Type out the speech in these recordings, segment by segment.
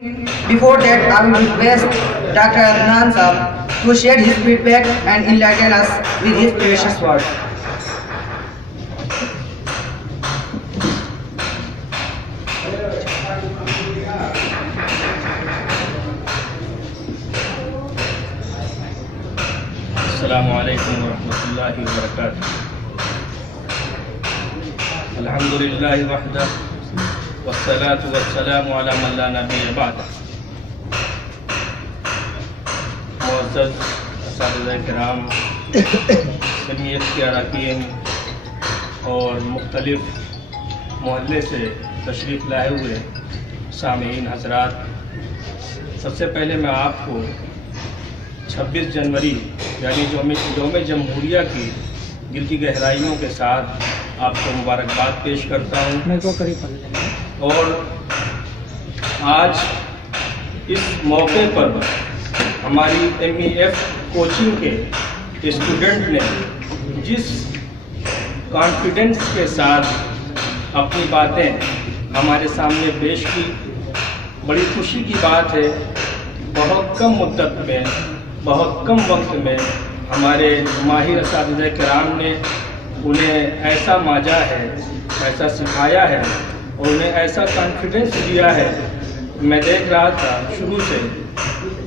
Before that, I will request Dr. Adnan Sahab to share his feedback and enlighten us with his precious words. Assalamualaikum warahmatullahi wabarakatuh. Alhamdulillahi wahdah wassalatu wassalamu ala man la nabiyya ba'dah. मुअज़्ज़ज़ असातिज़ाए किराम, जमीयत के अरकान और मुख्तलिफ मोहल्ले से तशरीफ़ लाए हुए सामीन हज़रात, सबसे पहले मैं आपको 26 जनवरी यानी यौम जमहूरिया की दिल की गहराइयों के साथ आपको मुबारकबाद पेश करता हूँ। और आज इस मौके पर हमारी MEF कोचिंग के स्टूडेंट ने जिस कॉन्फिडेंस के साथ अपनी बातें हमारे सामने पेश की, बड़ी खुशी की बात है। बहुत कम मुद्दत में, बहुत कम वक्त में हमारे माहिर असातिज़ाए किराम ने उन्हें ऐसा मांझा है, ऐसा सिखाया है और उन्हें ऐसा कॉन्फिडेंस दिया है। मैं देख रहा था शुरू से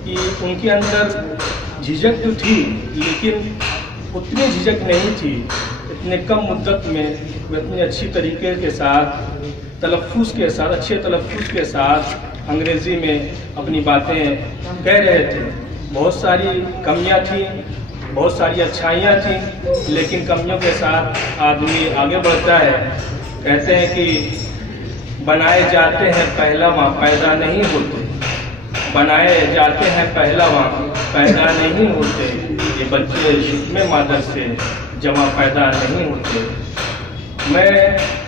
कि उनके अंदर झिझक तो थी, लेकिन उतनी झिझक नहीं थी। इतने कम मुद्दत में वो इतनी अच्छी तरीके के साथ तलफ़्फ़ुज़ के साथ, अच्छे तलफ़्फ़ुज़ के साथ अंग्रेज़ी में अपनी बातें कह रहे थे। बहुत सारी कमियां थीं, बहुत सारी अच्छाइयाँ थीं, लेकिन कमियों के साथ आदमी आगे बढ़ता है। कहते हैं कि बनाए जाते हैं पहलवां, पैदा नहीं होते। बनाए जाते हैं पहलवां, पैदा नहीं होते। ये बच्चे शिकमे मादर से जमा पैदा नहीं होते। मैं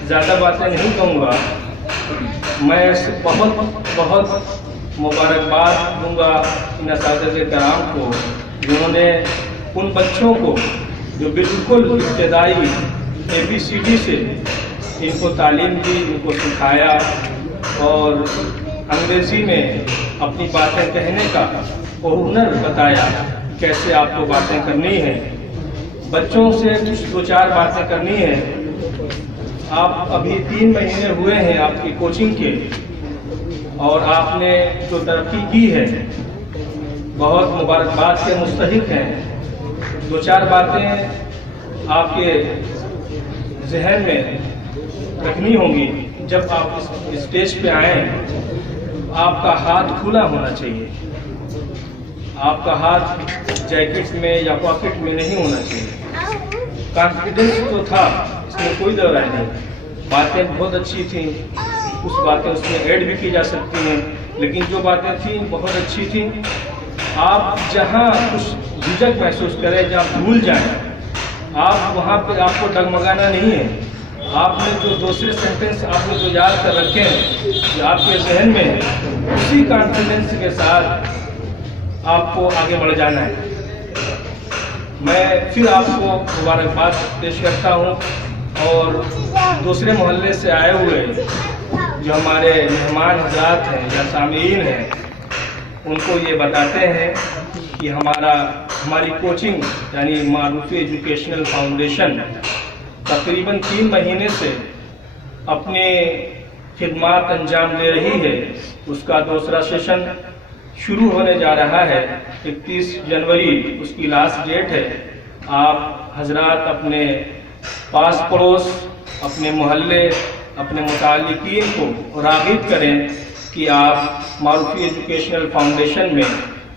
ज़्यादा बातें नहीं कहूँगा, मैं बहुत मुबारकबाद दूंगा इन असातिज़ाए किराम को, जिन्होंने उन बच्चों को जो बिल्कुल इब्तिदाई ABCD से इनको तालीम दी, इनको सिखाया और अंग्रेज़ी में अपनी बातें कहने का वो हुनर बताया, कैसे आपको बातें करनी है। बच्चों से कुछ 2-4 बातें करनी है। आप अभी 3 महीने हुए हैं आपकी कोचिंग के, और आपने जो तरक्की की है बहुत मुबारकबाद के मुस्तहिक हैं। 2-4 बातें आपके जहन में रखनी होंगी। जब आप इस स्टेज पे आएँ, आपका हाथ खुला होना चाहिए। आपका हाथ जैकेट में या पॉकेट में नहीं होना चाहिए। कॉन्फिडेंस तो था, इसमें कोई दो राय नहीं। बातें बहुत अच्छी थीं, कुछ बातें उसमें ऐड भी की जा सकती हैं, लेकिन जो बातें थीं बहुत अच्छी थीं। आप जहाँ कुछ झिझक महसूस करें, जहाँ भूल जाएं, आप वहाँ पे आपको डगमगाना नहीं है। आपने जो दूसरे सेंटेंस आपने जो याद कर रखे हैं, जो आपके जहन में है, उसी कॉन्फिडेंस के साथ आपको आगे बढ़ जाना है। मैं फिर आपको मुबारकबाद पेश करता हूँ। और दूसरे मोहल्ले से आए हुए जो हमारे मेहमान हज़रात हैं या सामीन हैं, उनको ये बताते हैं कि हमारी कोचिंग यानी मारूफ़ी एजुकेशनल फाउंडेशन तकरीबन 3 महीने से अपने खिदमात अंजाम दे रही है। उसका दूसरा सेशन शुरू होने जा रहा है। 31 जनवरी उसकी लास्ट डेट है। आप हजरात अपने पास पड़ोस, अपने मोहल्ले, अपने मुताल्लिकीन को राग़िब करें कि आप मारूफ़ी एजुकेशनल फाउंडेशन में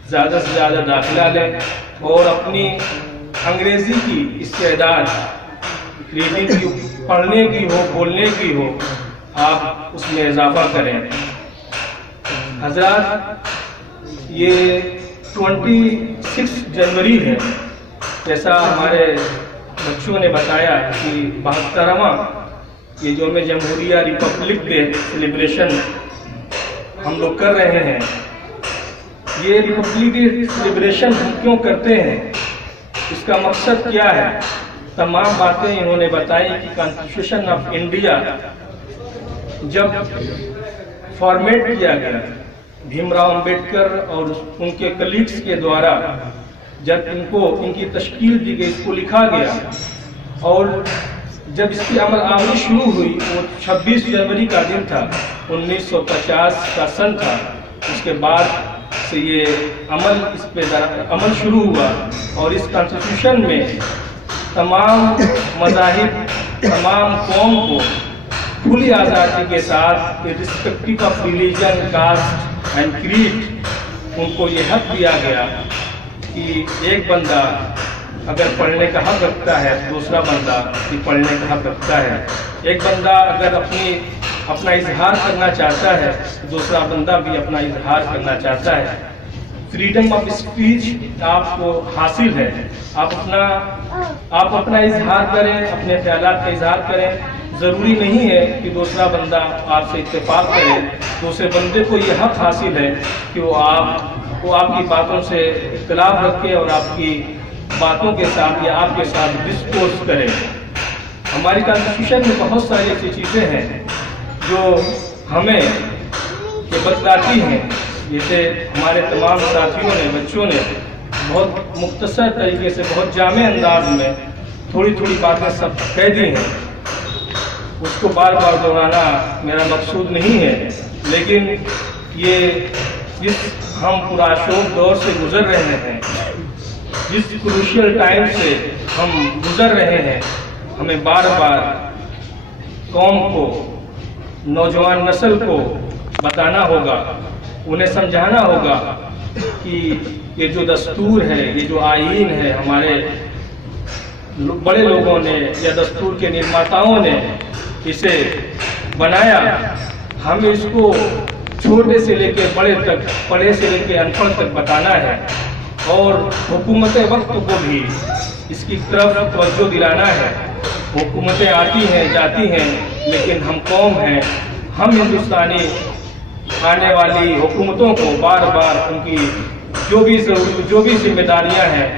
ज़्यादा से ज़्यादा दाखिला लें और अपनी अंग्रेज़ी की इस्तेदाद, रीडिंग की, पढ़ने की हो, बोलने की हो, आप उसमें इजाफ़ा करें। हज़रात, ये 26 जनवरी है, जैसा हमारे बच्चों ने बताया कि 72वां ये यौम जमहूरिया रिपब्लिक डे सेलिब्रेशन हम लोग कर रहे हैं। ये रिपब्लिक डे सेलिब्रेशन हम क्यों करते हैं, इसका मकसद क्या है, तमाम बातें इन्होंने बताई कि कॉन्स्टिट्यूशन ऑफ इंडिया जब फॉर्मेट किया गया, भीम राव अम्बेडकर और उनके कलीग्स के द्वारा जब इनकी तश्कील दी गई, इसको लिखा गया और जब इसकी अमल आवरी शुरू हुई वो 26 जनवरी का दिन था, 1950 का सन था। उसके बाद से ये इस पे अमल शुरू हुआ और इस कॉन्स्टिट्यूशन में तमाम मज़ाहिब, तमाम कौम को खुली आज़ादी के साथ irrespective of religion, caste and creed उनको ये हक दिया गया कि एक बंदा अगर पढ़ने का हक रखता है तो दूसरा बंदा भी पढ़ने का हक रखता है। एक बंदा अगर अपना इजहार करना चाहता है तो दूसरा बंदा भी अपना इजहार करना चाहता है। फ्रीडम ऑफ स्पीच आपको हासिल है, आप अपना इजहार करें, अपने ख्यालात का इजहार करें। ज़रूरी नहीं है कि दूसरा बंदा आपसे इत्तेफाक करे, दूसरे बंदे को यह हक हासिल है कि वो आपकी बातों से इख्तिलाफ रखे और आपकी बातों के साथ या आपके साथ डिस्कोर्स करें। हमारी कॉन्स्टिट्यूशन में बहुत सारी ऐसी चीज़ें हैं जो हमें ये बतलाती हैं। जैसे हमारे तमाम साथियों ने, बच्चों ने बहुत मुख्तसर तरीके से, बहुत जामे अंदाज में थोड़ी थोड़ी बातें सब कह दी हैं। उसको बार बार दोहराना मेरा मकसूद नहीं है, लेकिन ये जिस हम पुराशोक दौर से गुजर रहे हैं, जिस क्रूशियल टाइम से हम गुजर रहे हैं, हमें बार बार कौम को, नौजवान नस्ल को बताना होगा, उन्हें समझाना होगा कि ये जो दस्तूर है, ये जो आईन है, हमारे बड़े लोगों ने या दस्तूर के निर्माताओं ने इसे बनाया, हमें इसको छोटे से लेके बड़े तक, पढ़े से लेके अनपढ़ तक बताना है और हुकूमत वक्त को भी इसकी तरफ तवज्जो दिलाना है। हुकूमतें आती हैं, जाती हैं, लेकिन हम कौम हैं, हम हिंदुस्तानी आने वाली हुकूमतों को बार बार उनकी जो भी जिम्मेदारियां हैं,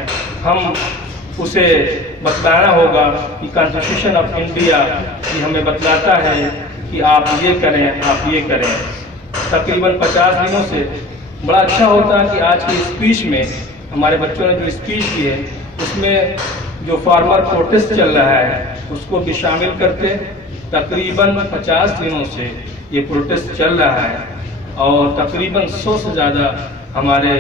हम उसे बतलाना होगा कि कॉन्स्टिट्यूशन ऑफ इंडिया ये हमें बतलाता है कि आप ये करें, आप ये करें। तकरीबन 50 दिनों से बड़ा अच्छा होता है कि आज की स्पीच में हमारे बच्चों ने जो स्पीच दी है उसमें जो फार्मर प्रोटेस्ट चल रहा है उसको भी शामिल करते। तकरीबन 50 दिनों से ये प्रोटेस्ट चल रहा है और तकरीबन 100 से ज़्यादा हमारे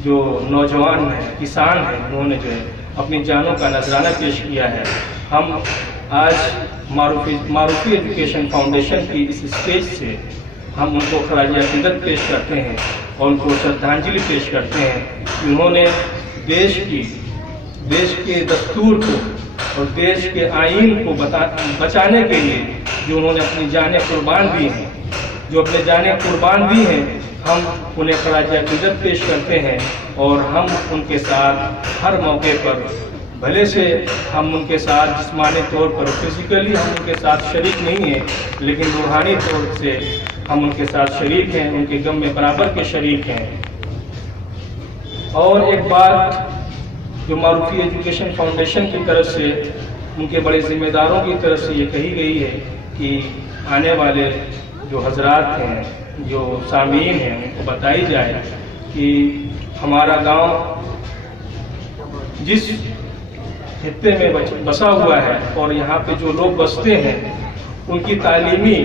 जो नौजवान हैं, किसान हैं, उन्होंने जो है अपनी जानों का नजराना पेश किया है। हम आज मारूफी एजुकेशन फाउंडेशन की इस स्टेज से हम उनको खराज अकीदत पेश करते हैं और उनको श्रद्धांजलि पेश करते हैं कि उन्होंने देश के दस्तूर को और देश के आईन को बचाने के लिए जो उन्होंने अपनी जानें कुर्बान दी हैं, जो अपने जानें कुर्बान दी हैं, हम उन्हें खराज अकीदत पेश करते हैं और हम उनके साथ हर मौके पर, भले से हम उनके साथ जिस्मानी तौर पर फिजिकली हम उनके साथ शरीक नहीं हैं, लेकिन रूहानी तौर से हम उनके साथ शरीक हैं, उनके गम में बराबर के शरीक हैं। और एक बात जो मारूफी एजुकेशन फाउंडेशन की तरफ से, उनके बड़े जिम्मेदारों की तरफ से ये कही गई है कि आने वाले जो हजरात हैं, जो सामीन हैं, उनको बताई जाए कि हमारा गांव जिस खित्ते में बसा हुआ है और यहाँ पे जो लोग बसते हैं उनकी तालीमी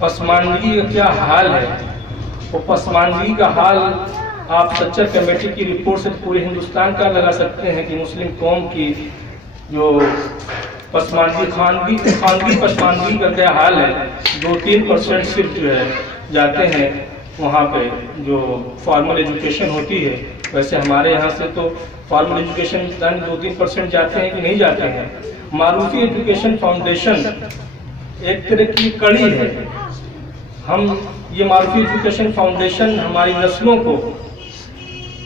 पसमानदगी का क्या हाल है। वो पसमानदगी का हाल आप सच्चर कमेटी की रिपोर्ट से पूरे हिंदुस्तान का लगा सकते हैं कि मुस्लिम कौम की जो खानगी पसमानदगी का क्या हाल है। 2-3% सिर्फ जो है जाते हैं वहाँ पे जो फॉर्मल एजुकेशन होती है। वैसे हमारे यहाँ से तो फॉर्मल एजुकेशन 2-3% जाते हैं कि नहीं जाते हैं। मारूफी एजुकेशन फाउंडेशन एक तरह की कड़ी है। ये मारूफी एजुकेशन फाउंडेशन हमारी नस्लों को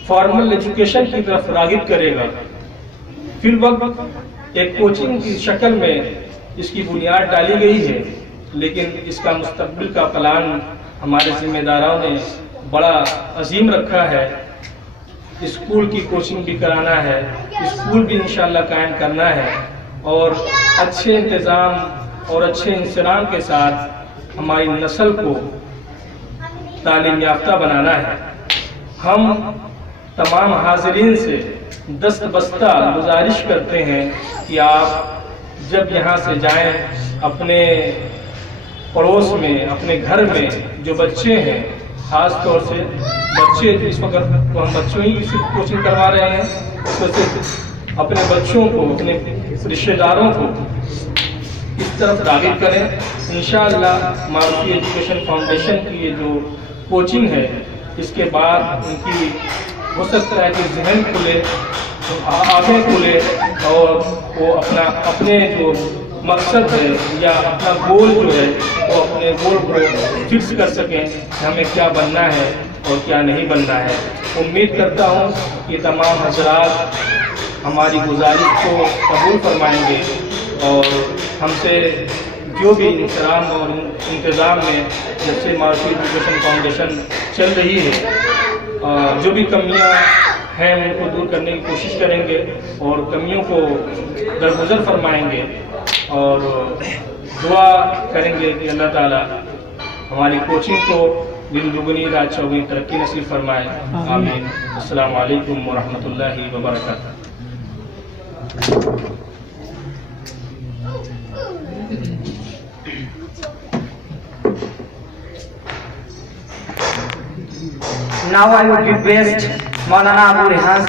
फॉर्मल एजुकेशन की तरफ रागिब करेगा। फिर वक्त एक कोचिंग की शक्ल में इसकी बुनियाद डाली गई है, लेकिन इसका मुस्तकबिल का प्लान हमारे जिम्मेदारों ने बड़ा अजीम रखा है। स्कूल की कोचिंग भी कराना है, स्कूल भी इंशाअल्लाह कायम करना है और अच्छे इंतज़ाम और अच्छे इंसराम के साथ हमारी नस्ल को تعلیم یافتہ بنانا ہے۔ ہم تمام حاضرین سے دست بستہ گزارش کرتے ہیں کہ آپ جب یہاں سے جائیں اپنے پڑوس میں، اپنے گھر میں جو بچے ہیں، خاص طور سے بچے اس وقت ہم بچوں ہی صرف کوچنگ کروا رہے ہیں، اس میں سے اپنے بچوں کو، اپنے رشتہ داروں کو اس طرف راغب کریں۔ انشاءاللہ معروفی ایجوکیشن فاؤنڈیشن کی یہ جو کوچنگ ہے، اس کے بعد ان کی ہو سکتا ہے کہ ذہن کھلے، آنکھیں کھلے، اور وہ اپنے جو مقصد ہے یا اپنا گول جو ہے وہ اپنے گول کو فکس کر سکیں کہ ہمیں کیا بننا ہے اور کیا نہیں بننا ہے۔ امید کرتا ہوں کہ تمام حضرات ہماری گزارش کو قبول فرمائیں گے اور ہم سے جو بھی انتظام اور انتظام میں جب سے معروفی ایجوکیشن فاؤنڈیشن چل رہی ہے، جو بھی کمیاں ہیں ان کو دور کرنے کی کوشش کریں گے اور کمیوں کو درگزر فرمائیں گے، اور دعا کریں گے کہ اللہ تعالیٰ ہماری کوچنگ کو دن دگنی رات چوگنی ترقی نصیب فرمائے۔ آمین۔ السلام علیکم ورحمۃ اللہ وبرکاتہ۔ Now I would request Maulana Abu Rehan